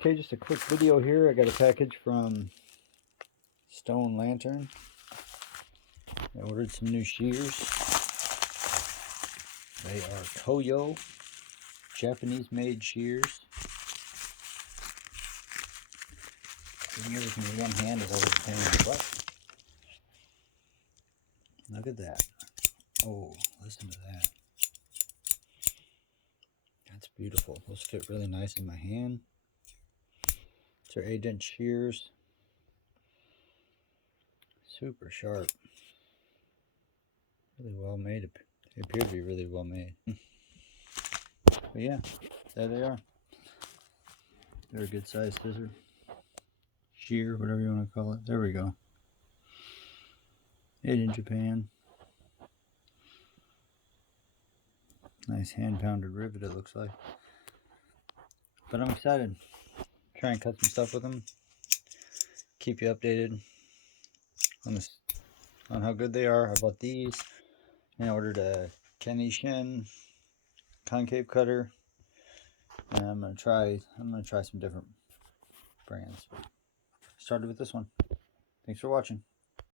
Okay, just a quick video here. I got a package from Stone Lantern. I ordered some new shears. They are Koyo Japanese made shears. Doing everything with one hand is always a pain in the butt. Look at that. Oh, listen to that. That's beautiful. Those fit really nice in my hand. These are 8-inch shears. Super sharp. Really well made. They appear to be really well made. But yeah, there they are. They're a good size scissor. Shear, whatever you want to call it. There we go. Made in Japan. Nice hand pounded rivet, it looks like. But I'm excited. Try and cut some stuff with them. Keep you updated on how good they are. I bought these and I ordered a Kenishin concave cutter. And I'm gonna try some different brands. Started with this one. Thanks for watching.